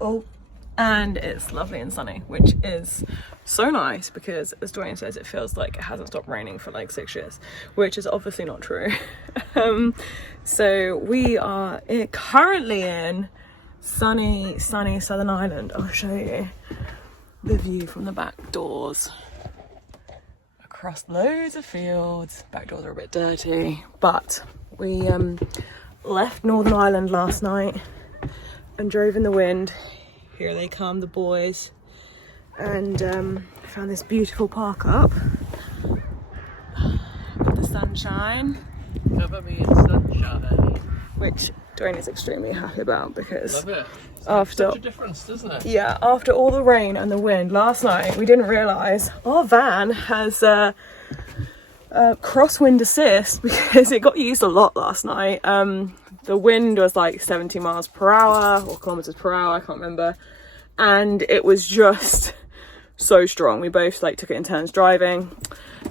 Oh, and it's lovely and sunny, which is so nice because, as Dwayne says, it feels like it hasn't stopped raining for like 6 years, which is obviously not true. So we are currently in sunny Southern Ireland. I'll show you the view from the back doors. Across loads of fields. Back doors are a bit dirty, but we left Northern Ireland last night and drove in the wind. Here they come, the boys, and found this beautiful park up. Got the sunshine. Cover me in sunshine. Which Dwayne is extremely happy about because Love it. after Such a difference, doesn't it? yeah, after all the rain and the wind last night, we didn't realise our van has crosswind assist because it got used a lot last night. The wind was like 70 miles per hour or kilometers per hour, I can't remember, and it was just so strong. We both like took it in turns driving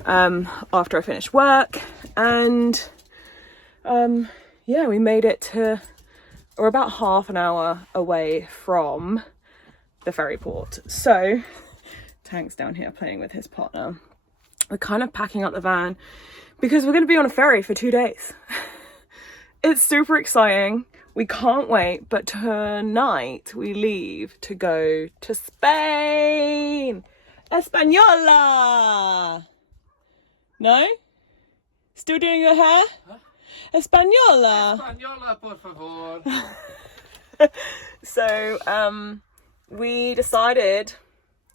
after I finished work, and yeah, we made it to, or about half an hour away from the ferry port. So Tank's down here playing with his partner. We're kind of packing up the van because we're going to be on a ferry for 2 days. It's super exciting. We can't wait. But tonight we leave to go to Spain. Española. No? Still doing your hair? Huh? Española. Española, por favor. So we decided,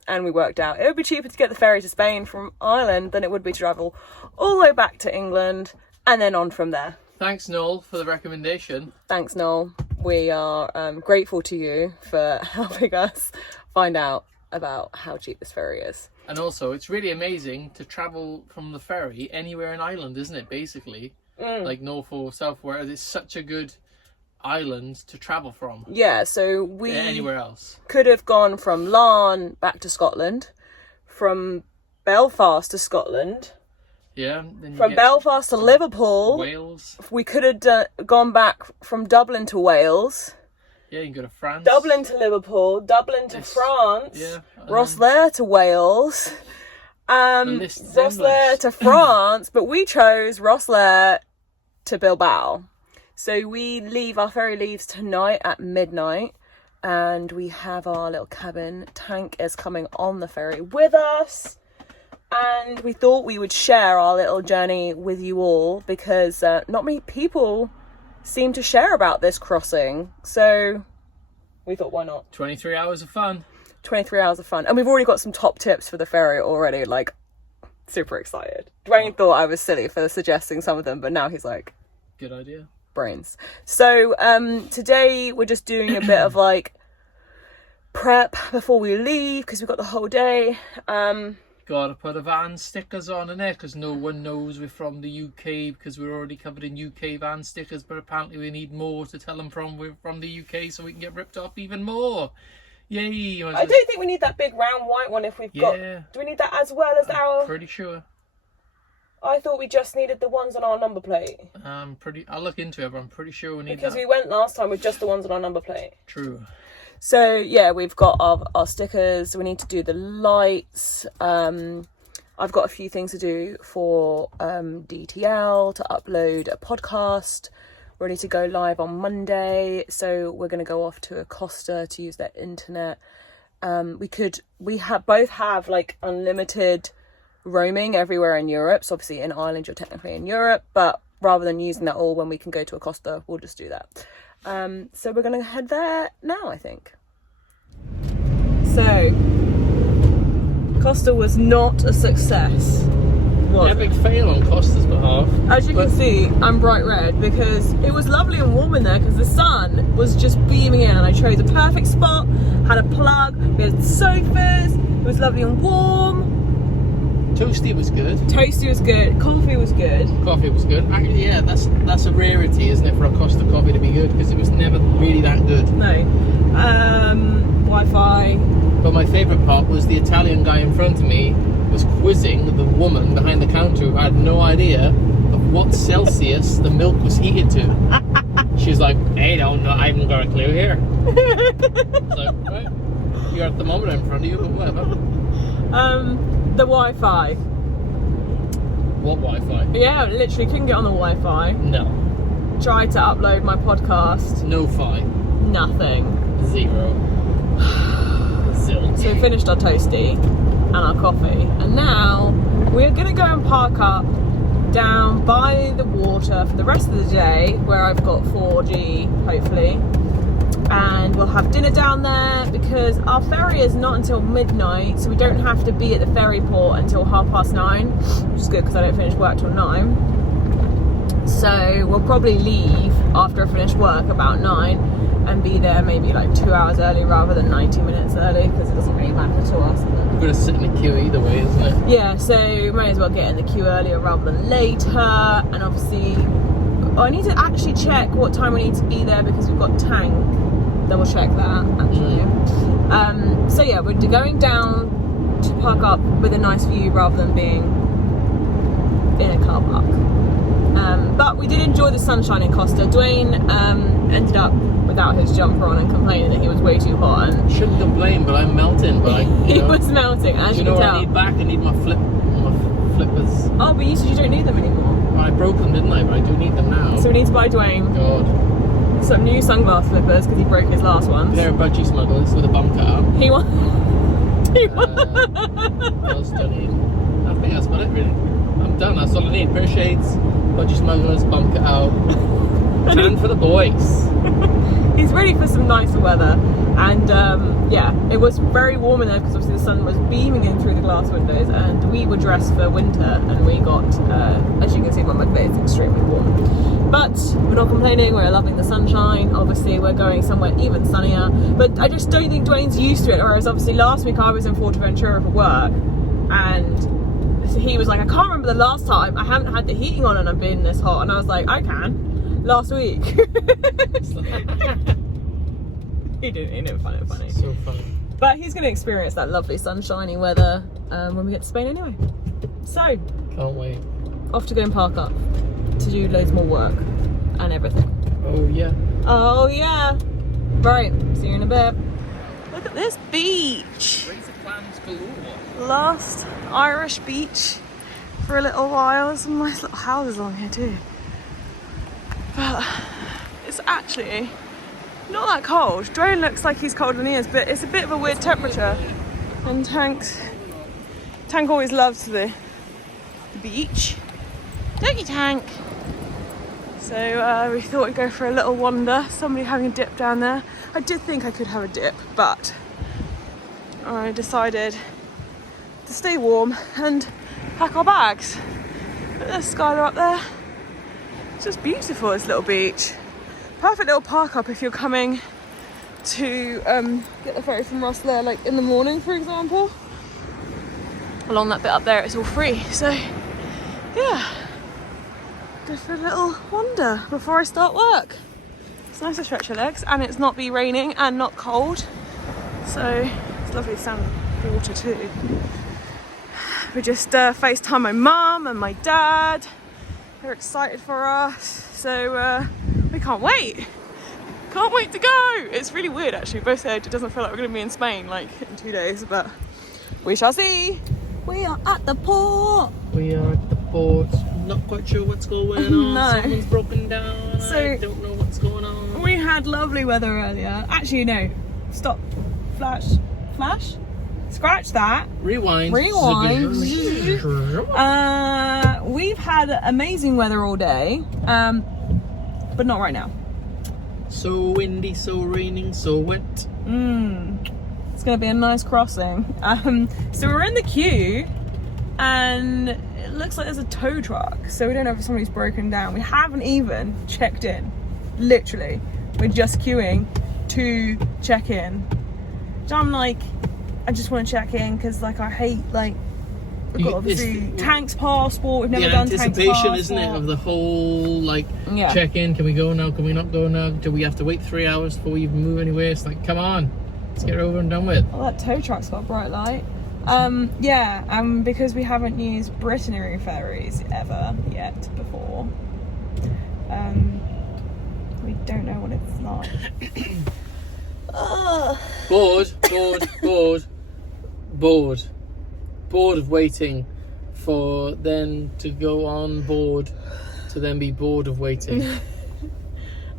and we worked out, it would be cheaper to get the ferry to Spain from Ireland than it would be to travel all the way back to England and then on from there. Thanks, Noel, for the recommendation. Thanks, Noel. We are grateful to you for helping us find out about how cheap this ferry is. And also, it's really amazing to travel from the ferry anywhere in Ireland, isn't it, basically? Like Norfolk, South Wales, it's such a good island to travel from. Yeah, so we Anywhere else. could have gone from Larne back to Scotland, from Belfast to Scotland, Yeah. Then you from get Belfast to Liverpool. Wales. We could have gone back from Dublin to Wales, Yeah, you can go to France. Dublin to Liverpool, Dublin to France, Yeah. Rosslare to Wales, list's Rosslare endless. to France, but we chose Rosslare to Bilbao. So we leave, our ferry leaves tonight at midnight, and we have our little cabin. Tank is coming on the ferry with us, and we thought we would share our little journey with you all because not many people seem to share about this crossing, so we thought, why not? 23 hours of fun. 23 hours of fun, and we've already got some top tips for the ferry already. Like, super excited. Dwayne thought I was silly for suggesting some of them, but now he's like, Good idea. brains. So today we're just doing a bit of like prep before we leave because we've got the whole day. Gotta put a van stickers on in it because no one knows we're from the UK because we're already covered in UK van stickers, but apparently we need more to tell them we're from the UK so we can get ripped off even more. Yay! I don't think we need that big round white one if we've got... Do we need that as well as our... Pretty sure. I thought we just needed the ones on our number plate. I'll look into it, but I'm pretty sure we need Because that. we went last time with just the ones on our number plate. True. So yeah, we've got our stickers. We need to do the lights. I've got a few things to do for DTL, to upload a podcast. We're ready to go live on Monday, so we're going to go off to Acosta to use their internet. We both have like unlimited roaming everywhere in Europe. So obviously in Ireland you're technically in Europe, but rather than using that all when we can go to Acosta, we'll just do that. So we're going to head there now, I think. So Costa was not a success. Epic fail on Costa's behalf. As you can see, I'm bright red because it was lovely and warm in there because the sun was just beaming in, and I chose a perfect spot, had a plug, we had sofas, it was lovely and warm. Toasty was good. Toasty was good, coffee was good. Coffee was good. Actually, yeah, that's a rarity, isn't it, for a Costa coffee to be good, because it was never really that good. No. Wi-Fi. But my favourite part was the Italian guy in front of me was quizzing the woman behind the counter who had no idea of what Celsius the milk was heated to. She's like, I don't know, I haven't got a clue here. So, your thermometer in front of you, but whatever. The Wi-Fi. What Wi-Fi? Yeah, literally couldn't get on the Wi-Fi. No. Tried to upload my podcast. No fi. Nothing. 0. Zilch. So we finished our toasty and our coffee, and now we're gonna go and park up down by the water for the rest of the day, where I've got 4G hopefully, and we'll have dinner down there because our ferry is not until midnight, so we don't have to be at the ferry port until 9:30, which is good because I don't finish work till 9. So we'll probably leave after I finish work about 9 and be there maybe like 2 hours early rather than 90 minutes early, because it doesn't really matter to us. We're going to sit in the queue either way, isn't it? Yeah, so might as well get in the queue earlier rather than later. And obviously, I need to actually check what time we need to be there because we've got tank. Double check that actually. So yeah, we're going down to park up with a nice view rather than being in a car park. But we did enjoy the sunshine in Costa. Dwayne ended up without his jumper on and complaining that he was way too hot. And shouldn't complain, but I'm melting. But he was melting, as you can tell. I need back? I need my flippers. Oh, but you said you don't need them anymore. Well, I broke them, didn't I? But I do need them now. So we need to buy Dwayne some new sunglass flippers because he broke his last ones. A pair of budgie smugglers with a bum cut out. He won. What else do I need? I think that's about it, really. I'm done. That's all I need. Pair of shades, budgie smugglers, bum cut out. Tan for the boys. He's ready for some nicer weather, and yeah, it was very warm in there because obviously the sun was beaming in through the glass windows, and we were dressed for winter, and we got, as you can see by my face, extremely warm. But we're not complaining. We're loving the sunshine. Obviously, we're going somewhere even sunnier, but I just don't think Dwayne's used to it. Whereas obviously last week I was in Fuerteventura for work, and he was like, I can't remember the last time I haven't had the heating on and I've been this hot, and I was like, I can. Last week. He didn't find it funny. So funny. But he's going to experience that lovely sunshiny weather when we get to Spain anyway. So, can't wait. Off to go and park up to do loads more work and everything. Oh yeah. Oh yeah. Right, see you in a bit. Look at this beach. Razor clams galore. Last Irish beach for a little while. There's some nice little houses along here too. But it's actually not that cold. Dwayne looks like he's colder than he is, but it's a bit of a weird temperature. And Tank always loves the beach. Don't you, Tank? So we thought we'd go for a little wander. Somebody having a dip down there. I did think I could have a dip, but I decided to stay warm and pack our bags. Look at the Skylar up there. It's just beautiful, this little beach. Perfect little park up if you're coming to get the ferry from Rosslare, like in the morning, for example. Along that bit up there, it's all free. So, yeah, go for a little wander before I start work. It's nice to stretch your legs, and it's not be raining and not cold. So, it's lovely sand water too. We just FaceTime my mum and my dad. They're excited for us, so we can't wait. Can't wait to go. It's really weird actually. Both said it doesn't feel like we're going to be in Spain like in 2 days, but we shall see. We are at the port. We are at the port. Not quite sure what's going on. No. Someone's broken down. So, I don't know what's going on. We had lovely weather earlier. Actually, no. Stop. Flash. Scratch that. Rewind. We've had amazing weather all day, but not right now. So windy, so raining, so wet. It's going to be a nice crossing. So we're in the queue, and it looks like there's a tow truck. So we don't know if somebody's broken down. We haven't even checked in. Literally, we're just queuing to check in. So I'm like, I just want to check in because, like, I hate, like, we've got obviously Tank's passport. We've never done Tank's passport. The anticipation, isn't it, of the whole, like, check in. Can we go now? Can we not go now? Do we have to wait 3 hours before we even move anywhere? It's like, come on, let's get it over and done with. Oh, that tow truck's got a bright light. Because we haven't used Brittany ferries ever yet before. We don't know what it's like. Bored of waiting for then to go on board to then be bored of waiting.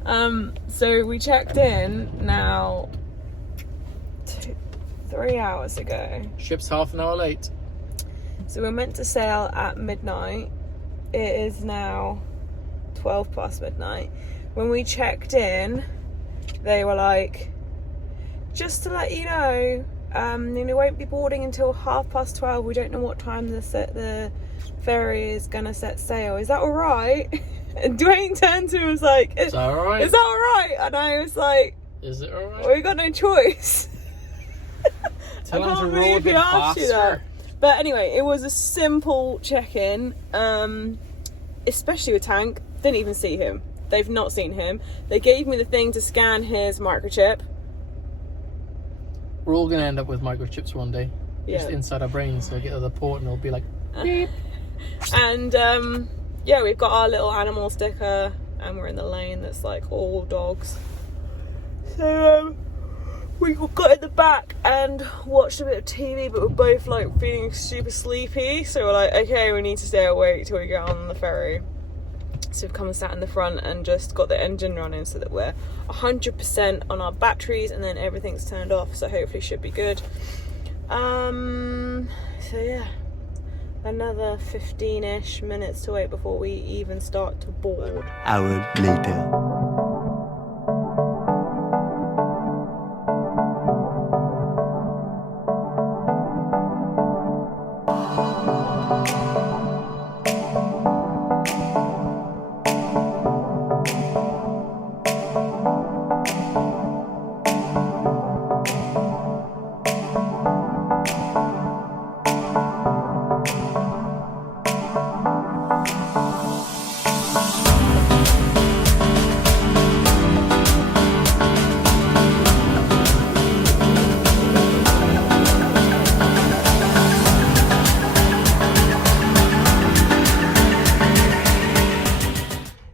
So we checked in now 3 hours ago. Ship's half an hour late. So we're meant to sail at midnight. It is now 12 past midnight. When we checked in, they were like, just to let you know, we won't be boarding until 12:30. We don't know what time the ferry is gonna set sail. Is that all right? And Dwayne turned to him and was like, Is that all right? Is that all right? And I was like, Is it all right? well, we got no choice. Tell I him can't to roll a believe bit he asked you that. faster. But anyway, it was a simple check-in, especially with Tank. Didn't even see him. They've not seen him. They gave me the thing to scan his microchip. We're all going to end up with microchips one day. Yeah. Just inside our brains. So we'll get to the port and it'll be like, beep. And yeah, we've got our little animal sticker, and we're in the lane that's like all dogs. So we got in the back and watched a bit of TV, but we're both like feeling super sleepy. So we're like, okay, we need to stay awake till we get on the ferry. So we've come and sat in the front and just got the engine running so that we're 100% on our batteries, and then everything's turned off. So hopefully should be good. So yeah, another 15-ish minutes to wait before we even start to board. Hour later.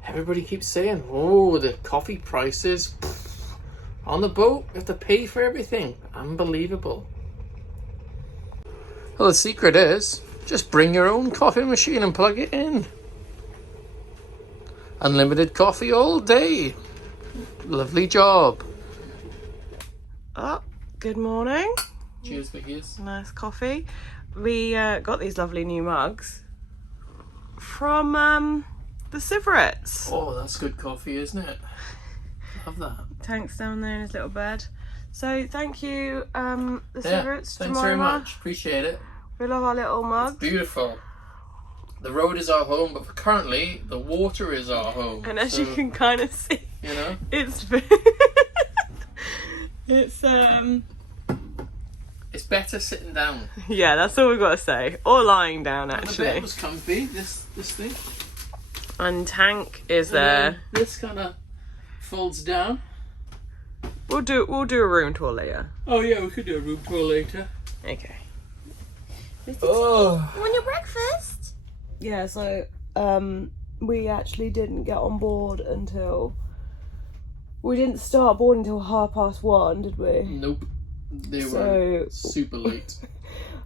Everybody keeps saying, oh, the coffee prices on the boat, you have to pay for everything. Unbelievable. Well, the secret is just bring your own coffee machine and plug it in. Unlimited coffee all day. Lovely job. Oh, good morning. Cheers, Vickies. Nice coffee. We got these lovely new mugs from the Civerettes. Oh, that's good coffee, isn't it? Love that. Tank's down there in his little bed. So thank you, the Civerettes. Thanks very much. Appreciate it. We love our little mugs. Beautiful. The road is our home, but currently the water is our home. And as you can kind of see, you know, it's it's better sitting down. Yeah, that's all we've got to say. Or lying down, The actually. bed was comfy. This thing. And Tank is there. This kind of folds down. We'll do a room tour later. Oh yeah, we could do a room tour later. Okay. Oh. You want your breakfast? Yeah, so we actually didn't get on board until we didn't start boarding until 1:30, did we? Nope. They So- were super late.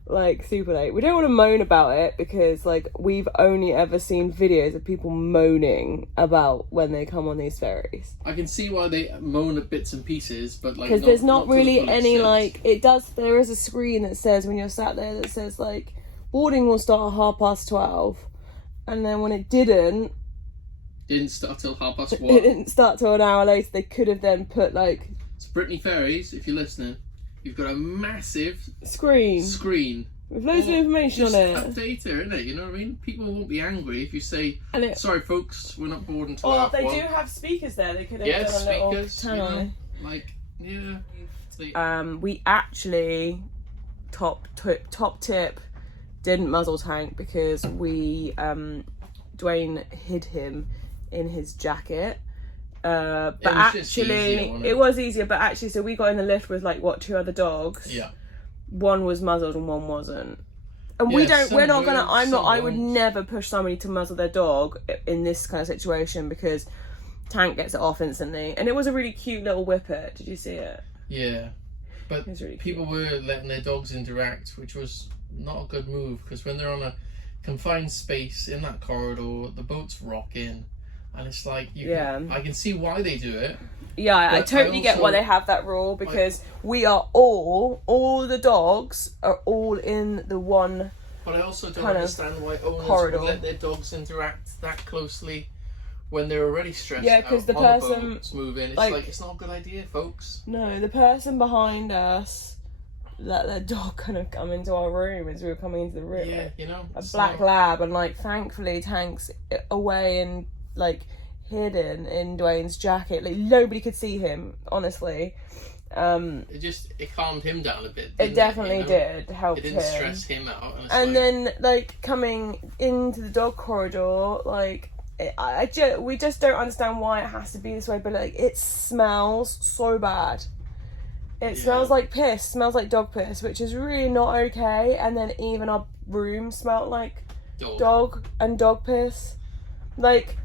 Like super late. We don't want to moan about it because like we've only ever seen videos of people moaning about when they come on these ferries. I can see why they moan at bits and pieces, but like Because there's not to the really full any extent. like there is a screen that says when you're sat there that says like boarding will start at 12:30, and then when it didn't Didn't start till 1:30. it didn't start till an hour later. They could have then put like It's Brittany Ferries, if you're listening. You've got a massive screen screen with loads of information on just it. update her, innit? You know what I mean? People won't be angry if you say, And it, sorry folks, we're not boarding till oh, half they one. do have speakers there. They could have Yeah, done a little speakers, turn you on know, it. like, yeah. We actually top tip didn't muzzle Tank because we Dwayne hid him in his jacket. But It was just actually easier, wasn't it? it was easier, but actually so we got in the lift with like two other dogs. Yeah. One was muzzled and one wasn't. And Yeah, we're not gonna some I would won't. never push somebody to muzzle their dog in this kind of situation because Tank gets it off instantly. And it was a really cute little whippet. Did you see it? Yeah. But It's really people were letting their dogs interact, which was not a good move, because when they're on a confined space in that corridor, the boat's rocking, and it's like I can see why they do it. Yeah, I totally get why they have that rule, because we are all the dogs are all in the one. But I also don't understand why owners would let their dogs interact that closely when they're already stressed out. Yeah, because the person's moving. It's like, it's not a good idea, folks. No, the person behind us let their dog kind of come into our room as we were coming into the room. Yeah, you know. A black lab, and like thankfully Tank's away and like hidden in Dwayne's jacket. Like nobody could see him, honestly. It calmed him down a bit. It definitely did help him. It didn't stress him out. And then like coming into the dog corridor, like we just don't understand why it has to be this way, but like it smells so bad. It smells like piss, smells like dog piss, which is really not okay. And then even our room smelled like dog piss. Like,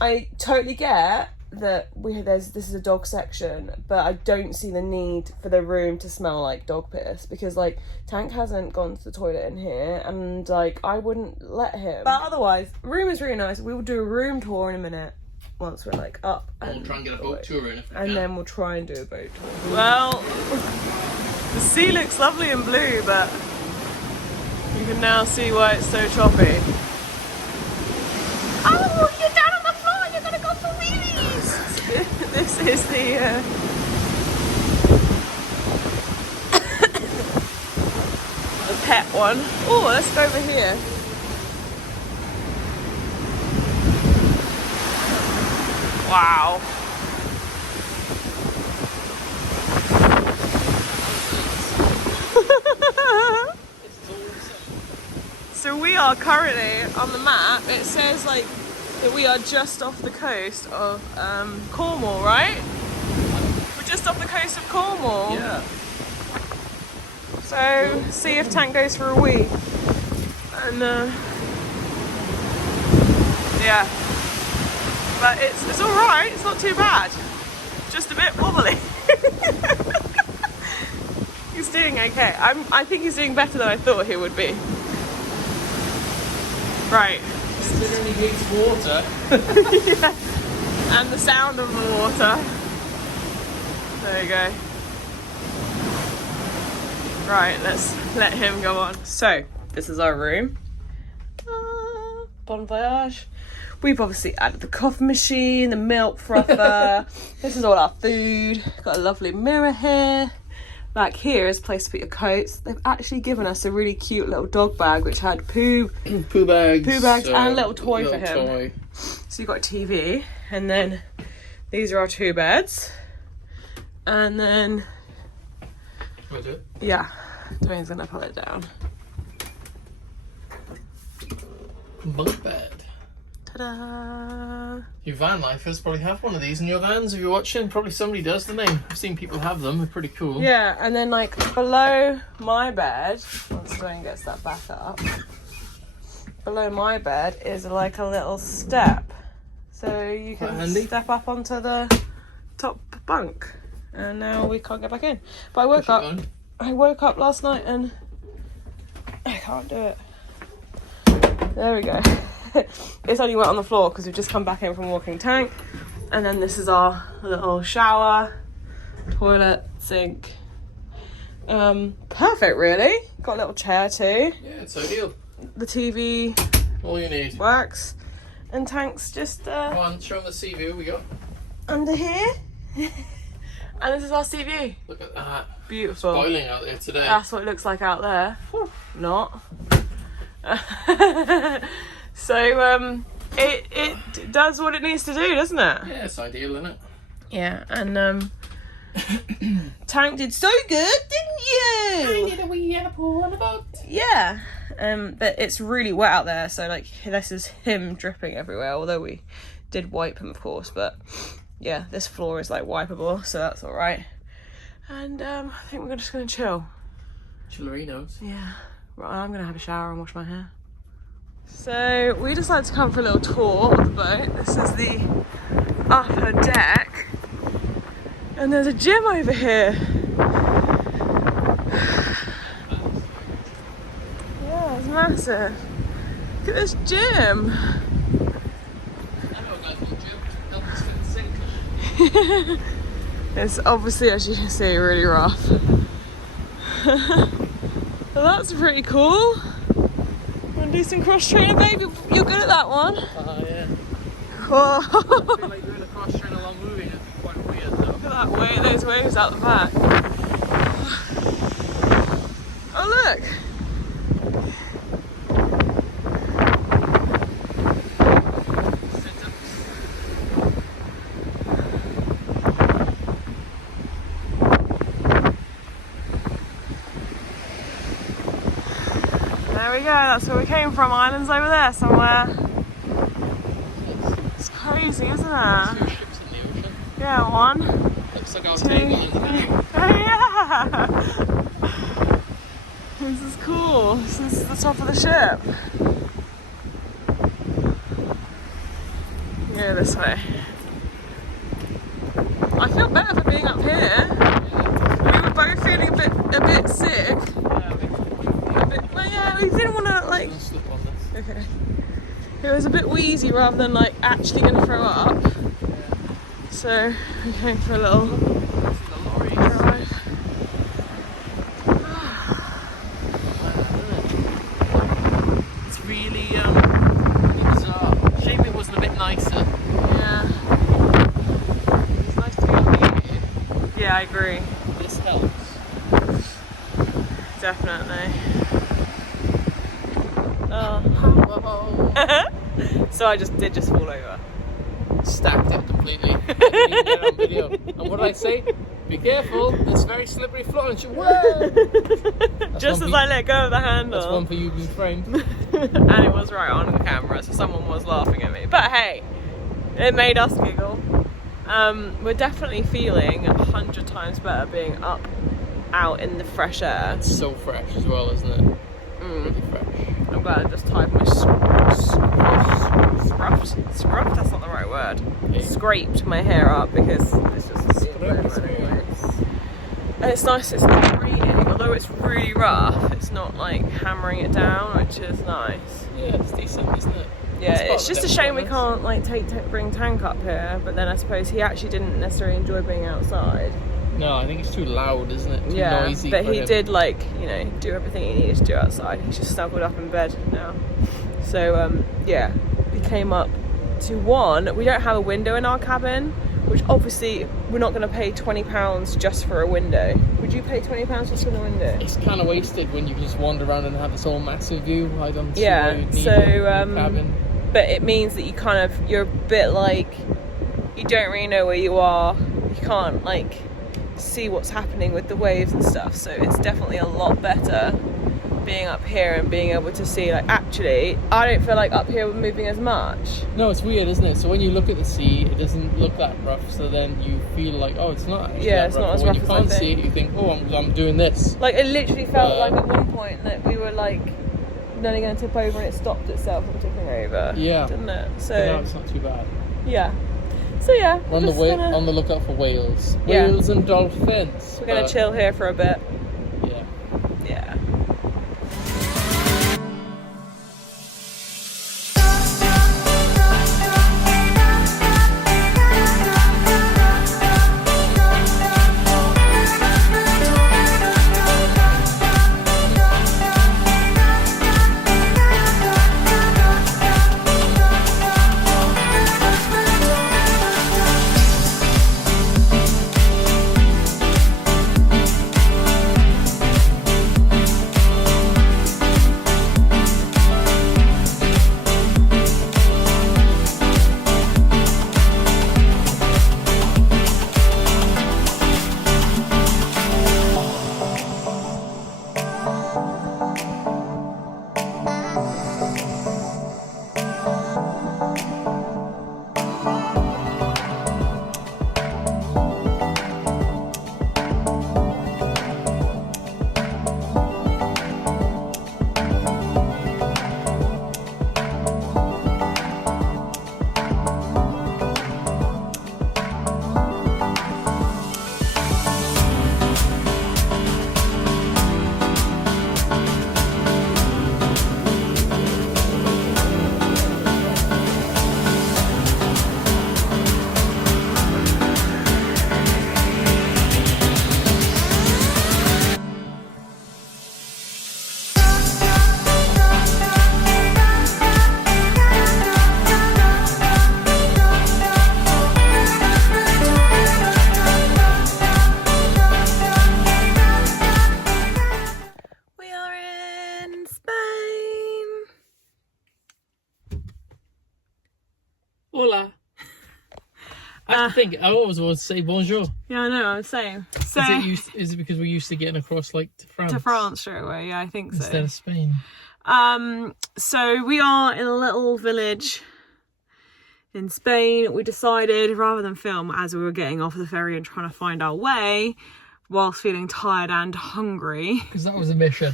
I totally get that this is a dog section, but I don't see the need for the room to smell like dog piss, because like Tank hasn't gone to the toilet in here, and like I wouldn't let him. But otherwise, the room is really nice. We will do a room tour in a minute once we're like up. And we'll try and get a boat tour in if we can. Then we'll try and do a boat tour. Well, the sea looks lovely and blue, but you can now see why it's so choppy. Oh, you're down on the floor, you're gonna go for wheelies! This is the pet one. Oh, let's go over here. Wow. So we are currently on the map. It says like that we are just off the coast of Cornwall, right? We're just off the coast of Cornwall. Yeah. So see if Tank goes for a wee. And yeah. But it's all right. It's not too bad. Just a bit wobbly. He's doing okay. I think he's doing better than I thought he would be. Right. Considering he hates water. Yeah. And the sound of the water. There you go. Right, let's let him go on. So, this is our room. Bon voyage. We've obviously added the coffee machine, the milk frother. This is all our food. Got a lovely mirror here. Back here is a place to put your coats. They've actually given us a really cute little dog bag which had poo bags and a little toy for him. So you've got a TV, and then these are our two beds. And then yeah, Dwayne's gonna put it down. Bunk bed. Ta-da! You Vanlifers probably have one of these in your vans if you're watching. Probably somebody does, don't they? I've seen people have them. They're pretty cool. Yeah, and then like below my bed, once Dwayne gets that back up, below my bed is like a little step. So you can step up onto the top bunk. And now we can't get back in. But I woke up last night and I can't do it. There we go. It's only wet on the floor because we've just come back in from walking Tank. And then this is our little shower, toilet, sink. Perfect, really. Got a little chair too. Yeah, it's ideal. The TV. All you need. Works. And Tank's just Come on, show them the sea view we got. Under here. And this is our sea view. Look at that. Beautiful. It's boiling out there today. That's what it looks like out there. Whew. Not. So it does what it needs to do, doesn't it? Yeah, it's ideal, isn't it? Yeah, and Tank did so good, didn't you? I did a wee and a pool on the boat. Yeah. But it's really wet out there, so like this is him dripping everywhere, although we did wipe him, of course, but yeah, this floor is like wipeable, so that's all right. And I think we're just gonna chill. Chillerinos. Yeah. Right, I'm gonna have a shower and wash my hair. So we decided to come for a little tour of the boat. This is the upper deck, and there's a gym over here. massive. Look at this gym. I know a guy called Jim. Help us fit the sink. It's obviously, as you can see, really rough. Well, that's pretty cool. Want to do some cross training, babe? You're good at that one. Yeah. Whoa. I feel like doing a cross train along moving would be quite weird though. Look at that wave, those waves out the back. Oh look! There we go, that's where we came from, islands over there somewhere. It's crazy, isn't it? Two ships in the ocean. Yeah, one. Looks like our table in the middle. Oh yeah! This is cool. This is the top of the ship. Go this way. I feel better for being up here. We were both feeling a bit sick. Well, yeah, we didn't want to like. Slip on this. Okay. It was a bit wheezy rather than like actually going to throw up. So we're going for a little drive. It's really bizarre. Shame it wasn't a bit nicer. Yeah. It's nice to be up here. Yeah, I agree. This helps. Definitely. Whoa. So I did just fall over. Stacked it completely. I didn't even get it on video. And what did I say? Be careful, it's very slippery floor. And she, whoa! Just as I let go of the handle. That's one for you being framed. And it was right on the camera, so someone was laughing at me. But hey, it made us giggle. We're definitely feeling 100 times better being up, out in the fresh air. It's so fresh as well, isn't it? Really fresh. I'm glad I just tied my scruffed, that's not the right word. Yeah. Scraped my hair up because it's just anyways. And it's nice, it's not raining, although it's really rough, it's not like hammering it down, which is nice. Yeah, it's decent, isn't it? Yeah, it's just a shame we can't like bring Tank up here, but then I suppose he actually didn't necessarily enjoy being outside. No, I think it's too loud, isn't it? Too noisy. But for he him. did like, you know, do everything he needed to do outside. He's just snuggled up in bed now. So yeah, we came up to one. We don't have a window in our cabin, which obviously we're not going to pay £20 just for a window. Would you pay £20 just for the window? It's kind of wasted when you can just wander around and have this whole massive view. I don't see why you'd need so a cabin. but it means that you're a bit like, you don't really know where you are. You can't like see what's happening with the waves and stuff, so it's definitely a lot better being up here and being able to see, like, actually I don't feel like up here we're moving as much. No, it's weird, isn't it? So when you look at the sea, it doesn't look that rough, so then you feel like, oh, it's not actually Yeah, that it's rough. not as When rough you as I can't see think. it, you think, oh, I'm doing this. Like, it literally felt like at one point that we were like nearly going to tip over and it stopped itself from tipping over. Yeah. Didn't it? So But no, it's not too bad. yeah. So yeah, We're on the lookout for whales. Yeah. Whales and dolphins. We're gonna chill here for a bit. Yeah. Yeah. Hola. I think I always want to say bonjour. Yeah, I know. I'm saying. So Is it because we're used to getting across like to France? To France straight away. Yeah, I think so. Instead of Spain. So we are in a little village in Spain. We decided rather than film as we were getting off the ferry and trying to find our way, whilst feeling tired and hungry, because that was a mission.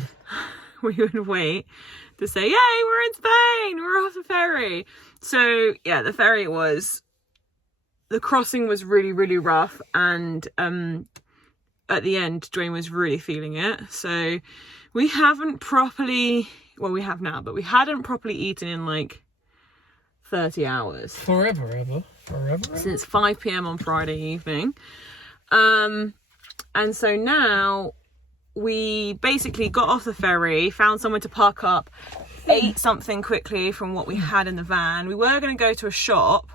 We would wait to say, "Yay, we're in Spain! We're off the ferry." So yeah, the crossing was really, really rough, and at the end, Dwayne was really feeling it. So we haven't properly, well, we have now, but we hadn't properly eaten in like 30 hours. Forever. Since 5 p.m. on Friday evening. And so now we basically got off the ferry, found somewhere to park up, ate something quickly from what we had in the van. We were going to go to a shop,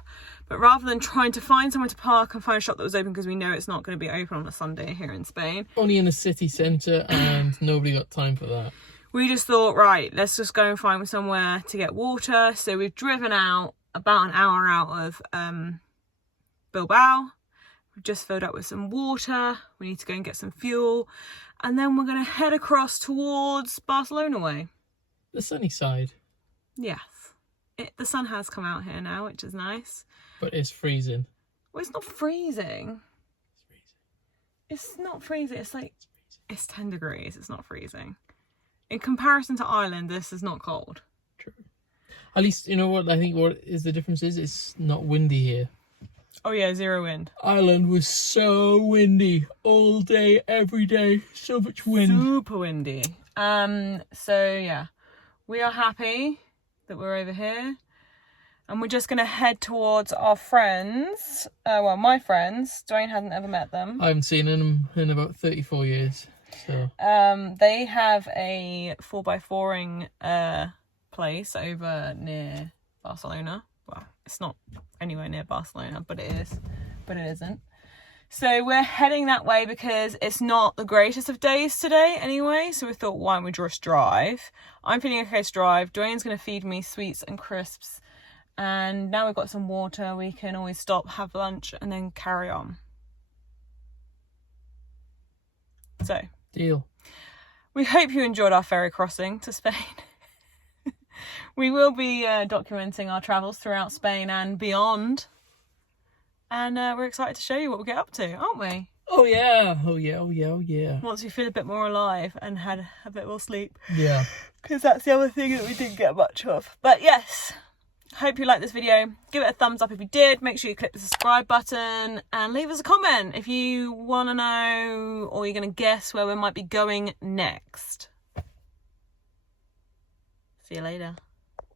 but rather than trying to find somewhere to park and find a shop that was open, because we know it's not going to be open on a Sunday here in Spain. Only in the city centre, and nobody got time for that. We just thought, right, let's just go and find somewhere to get water. So we've driven out about an hour out of Bilbao. We've just filled up with some water. We need to go and get some fuel. And then we're going to head across towards Barcelona way. The sunny side. Yes. The sun has come out here now, which is nice. But it's freezing. Well, it's not freezing. It's not freezing. It's like, it's 10 degrees. It's not freezing. In comparison to Ireland, this is not cold. True. At least, you know what I think what is the difference is? It's not windy here. Oh yeah, zero wind. Ireland was so windy all day, every day. So much wind. Super windy. So yeah, we are happy that we're over here. And we're just going to head towards our friends. Well, my friends. Dwayne hasn't ever met them. I haven't seen them in about 34 years. So. They have a 4x4ing place over near Barcelona. Well, it's not anywhere near Barcelona, but it is. But it isn't. So we're heading that way because it's not the greatest of days today anyway. So we thought, why don't we just drive? I'm feeling okay to drive. Dwayne's going to feed me sweets and crisps. And now we've got some water, we can always stop, have lunch, and then carry on. So. Deal. We hope you enjoyed our ferry crossing to Spain. We will be documenting our travels throughout Spain and beyond. And we're excited to show you what we get up to, aren't we? Oh yeah. Once we feel a bit more alive and had a bit more sleep. Yeah. Because that's the other thing that we didn't get much of. But yes. Hope you liked this video. Give it a thumbs up if you did. Make sure you click the subscribe button and leave us a comment if you want to know or you're going to guess where we might be going next. See you later.